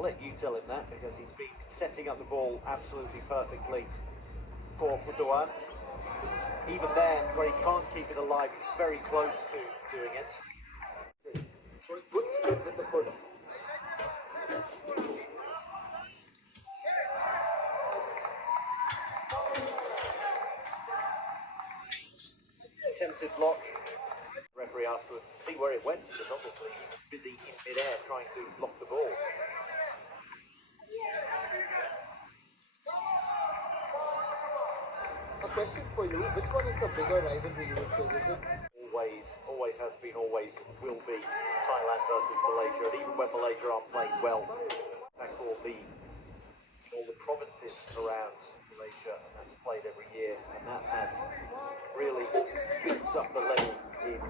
I'll let you tell him that because he's been setting up the ball absolutely perfectly for Putawan. Even then, where he can't keep it alive, he's very close to doing it. Showing good spin with the foot. Attempted block. Referee afterwards to see where it went because obviously he was busy in mid-air trying to block the ball. A question for you, which one is the bigger rivalry you would say? Is it? Always has been, always will be Thailand versus Malaysia, and even when Malaysia aren't playing well, tackle all the provinces around Malaysia, and that's played every year, and that has really beefed up the level in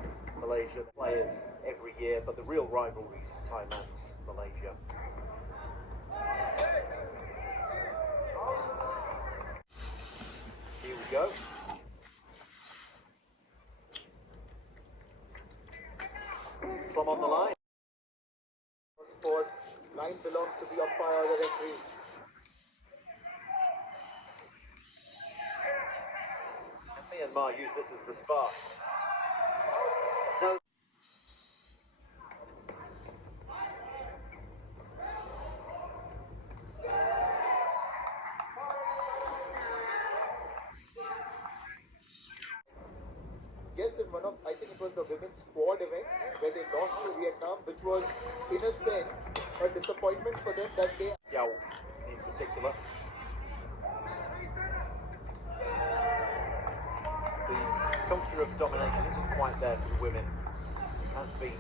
Malaysia. Players every year, but the real rivalry is Thailand, Malaysia. Here we go. From on the line. Sport line belongs to the umpire or the referee. And Myanmar use this as the spark. No. Yes, in one of, I think it was the women's squad event where they lost to Vietnam, which was in a sense a disappointment for them that they. Yao in particular. The culture of domination isn't quite there for the women. It has been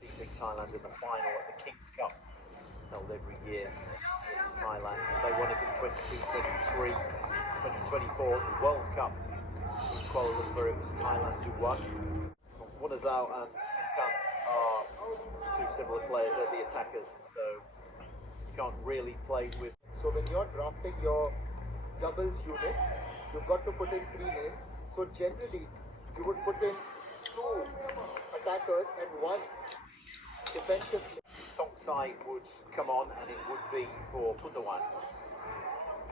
beating Thailand in the final at the King's Cup, held every year in Thailand. They won it in 22, 23, 2024, the World Cup. In Kuala Lumpur, it was Thailand who won. Wonazao and Kant are two similar players. They're the attackers, so you can't really play with. So when you're drafting your doubles unit, you've got to put in 3 names. So generally, you would put in 2 attackers and 1 defensive. Tongsai would come on, and it would be for Putawan.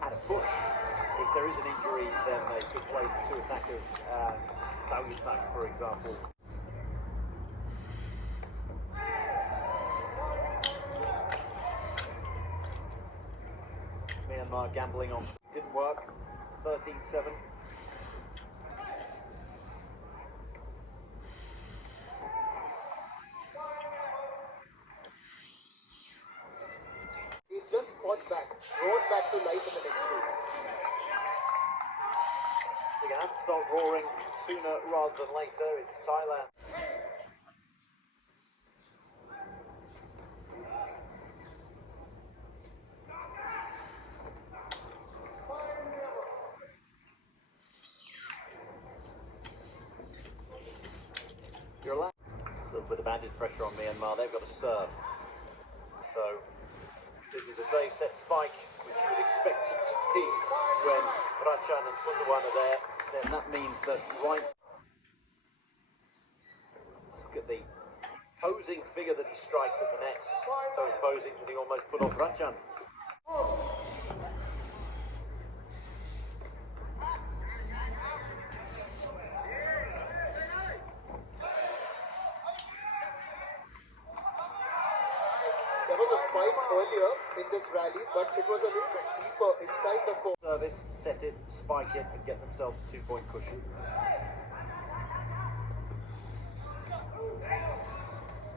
At a push, if there is an injury, then they could play the 2 attackers, Tawisak, for example. Myanmar gambling on didn't work. 13-7. He just fought back, roared back to life in the next game. They're going to have to start roaring sooner rather than later. It's Thailand. You're allowed. Just a little bit of added pressure on Myanmar. They've got to serve. So this is a safe set spike, which you would expect it to be when Rachan and Putawan are there. Then that means that right. Look at the posing figure that he strikes at the net. So imposing that he almost put off Rachan. There was a spike earlier in this rally, but it was a little bit deeper inside the court. Service, set it, spike it, and get themselves a 2-point cushion.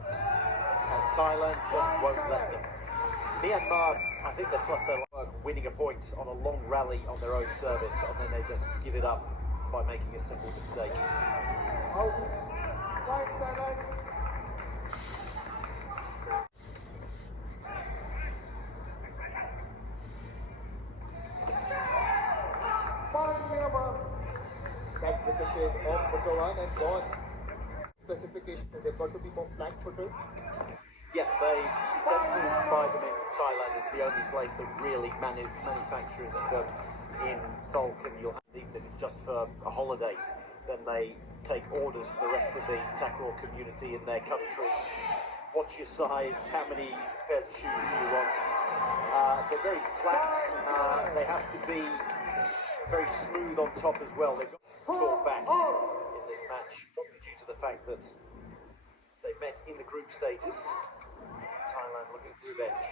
And Thailand just won't let them. Myanmar, I think they've left their work winning a point on a long rally on their own service, and then they just give it up by making a simple mistake. That's ricocheted off Putawan and gone. Specification, they've got to be more flat-footed. Yeah, they tend to buy them in Thailand. It's the only place that really manufactures them in bulk, and you'll have, even if it's just for a holiday, then they take orders for the rest of the Takraw community in their country What's your size? How many pairs of shoes do you want? They're very flat. They have to be very smooth on top as well. They've got to talk back in this match, probably due to the fact that they met in the group stages. Thailand looking for revenge.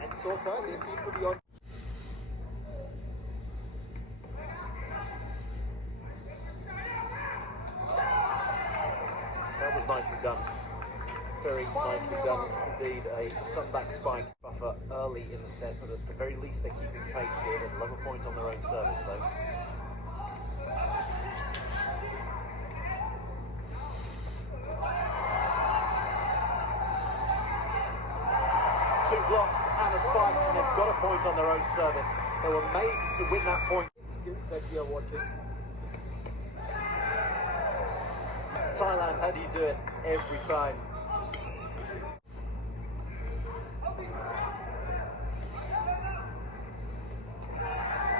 And so far, they seem to be on. That was nicely done. Very nicely done indeed. A sunback spike buffer early in the set, but at the very least they're keeping pace here. They'll have a point on their own service though. Two blocks and a spike, and they've got a point on their own service. They were made to win that point. Skills that we are watching. Thailand, how do you do it every time?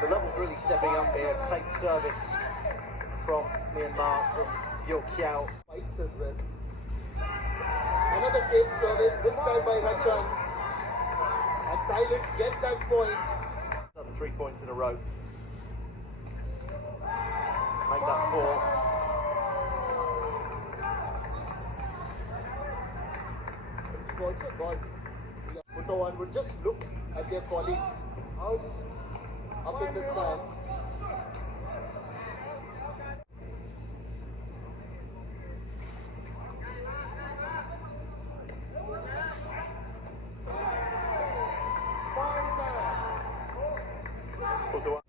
The level's really stepping up here. Take service from Myanmar, from Yo Kiao. Fights as well. Another take service, this time by Rachan. And Thailand get that point. 3 points in a row. Make that 4. We've also got Putawan would just look at their colleagues out up in the stands. Putawan.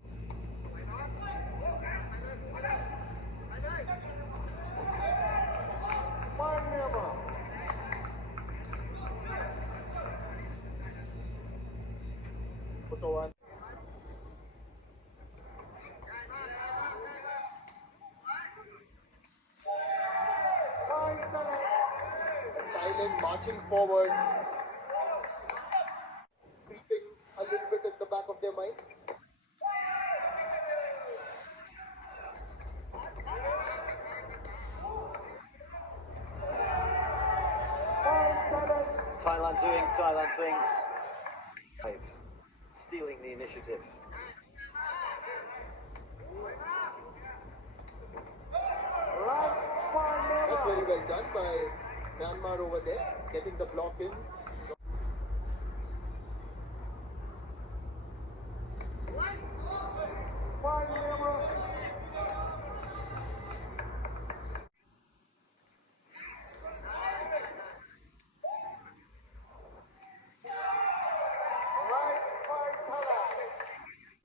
Putawan. Thailand marching forward, creeping a little bit at the back of their mind. Thailand doing Thailand things. Stealing the initiative. That's very well done by Myanmar over there, getting the block in.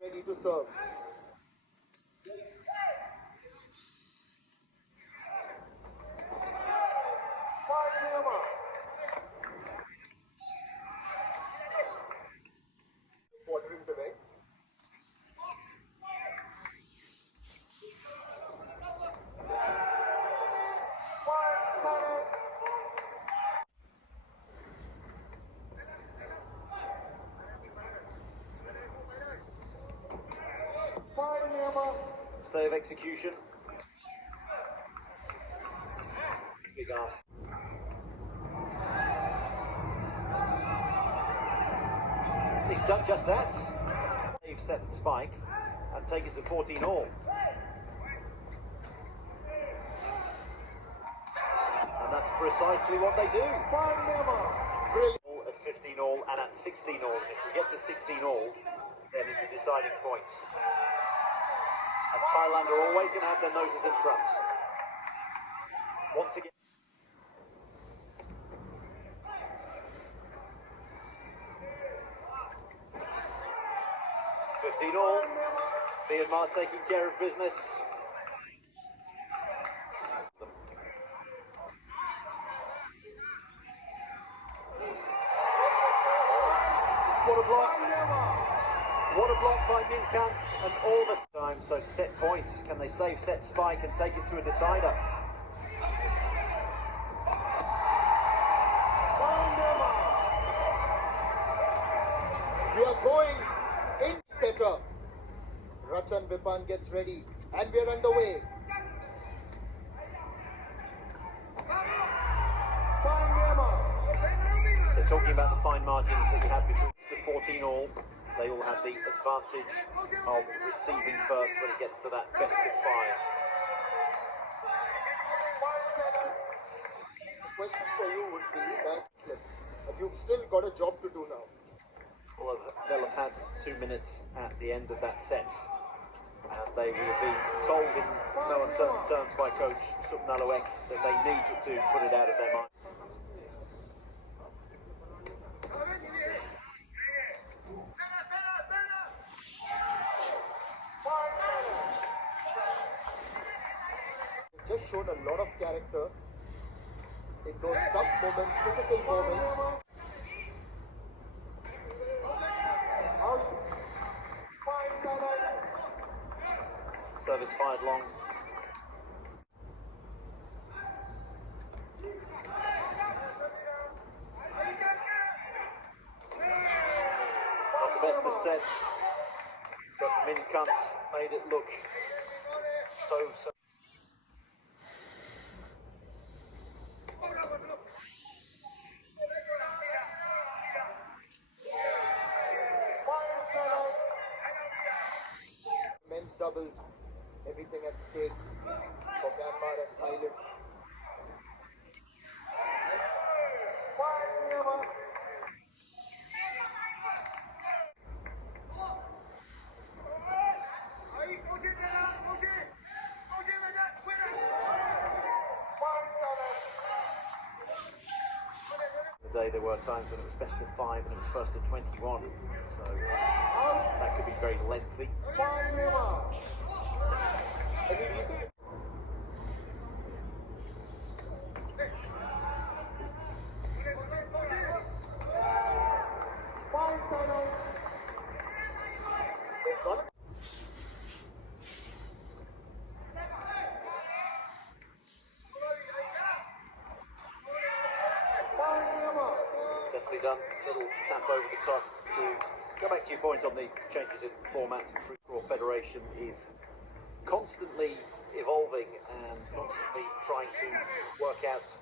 Ready to serve. Quartering the way. Stay of execution. Big ask. He's done just that. They've set and spike and take it to 14 all. And that's precisely what they do. Brilliant. At 15 all and at 16 all. And if we get to 16 all, then it's a deciding point. And Thailand are always going to have their noses in front. Once again. All. Myanmar taking care of business. What a block. What a block by Minkant and all this time. So set points. Can they save set spike and take it to a decider? We are going in setter. Rachan Vipan gets ready and we are underway. talking about the fine margins that you have between the 14 all, they all have the advantage of receiving first when it gets to that best of 5. The question for you would be that you've still got a job to do now. Well, they'll have had 2 minutes at the end of that set, and they will be told in no uncertain terms by coach Supnalawek that they need to put it out of their mind. Just showed a lot of character in those tough moments, critical moments. Service fired long. Not the best of sets, but Min Kunt made it look so. Men's doubles, everything at stake for Myanmar and Thailand. There were times when it was best of 5 and it was first to 21, so that could be very lengthy. Any reason? There's one. Definitely done. Little tap over the top to go back to your point on the changes in formats. The Free-for-all Federation is constantly evolving and constantly trying to work out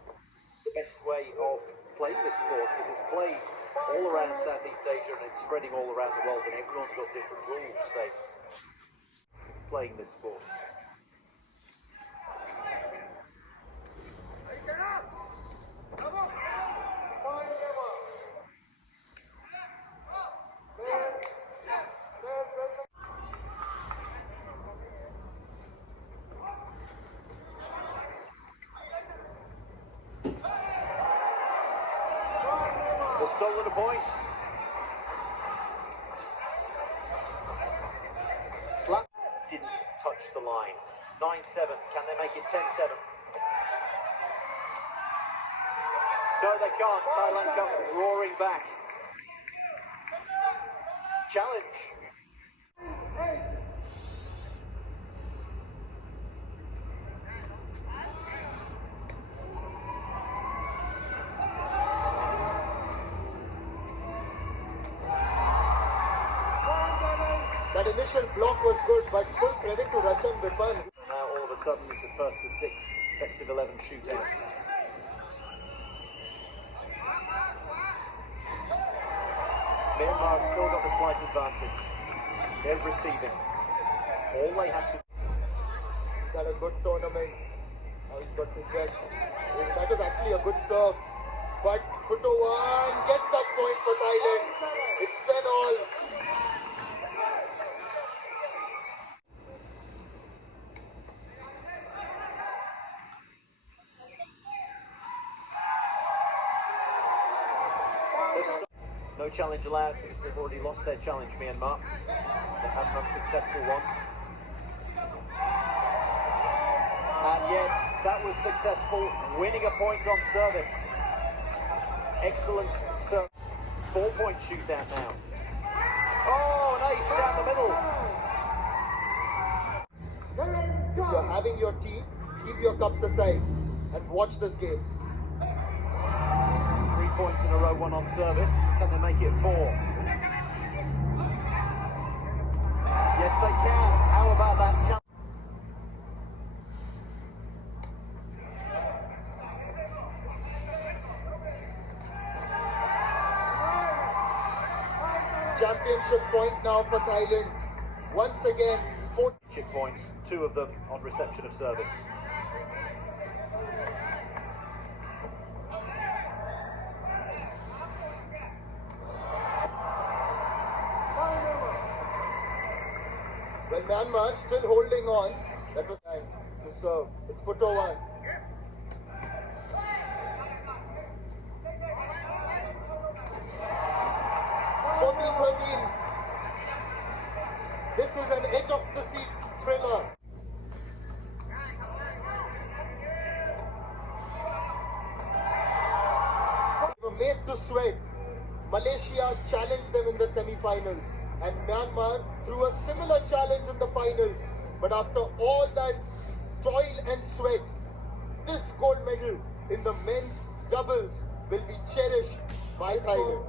the best way of playing this sport, because it's played all around Southeast Asia and it's spreading all around the world, and everyone's got different rules playing this sport. They've stolen the points. Slap didn't touch the line. 9-7. Can they make it 10-7? No, they can't. Thailand come roaring back. Challenge. That initial block was good, but full credit to Rachan Vipan. Now all of a sudden it's a first to 6, best of 11 shootout. Myanmar have still got the slight advantage. They're receiving. All they have to. He's had a good tournament. Now he's got to just. That was actually a good serve. But Futowan gets that point for Thailand. It's 10-all. No challenge allowed because they've already lost their challenge, Myanmar. They've had an unsuccessful one. And yet, that was successful, winning a point on service. Excellent service. 4-point shootout now. Oh, an ace down the middle. If you're having your tea, keep your cups aside and watch this game. 3 points in a row, one on service. Can they make it 4? Yes, they can. How about that challenge? championship point now for Thailand. Once again, 4 chip points, 2 of them on reception of service. Well, Myanmar still holding on. That was time to serve. It's photo 1. This is an edge of the seat thriller. They were made to sweat. Malaysia challenged them in the semi-finals, and Myanmar threw a similar challenge in the finals. But after all that toil and sweat, this gold medal in the men's doubles will be cherished by Thailand.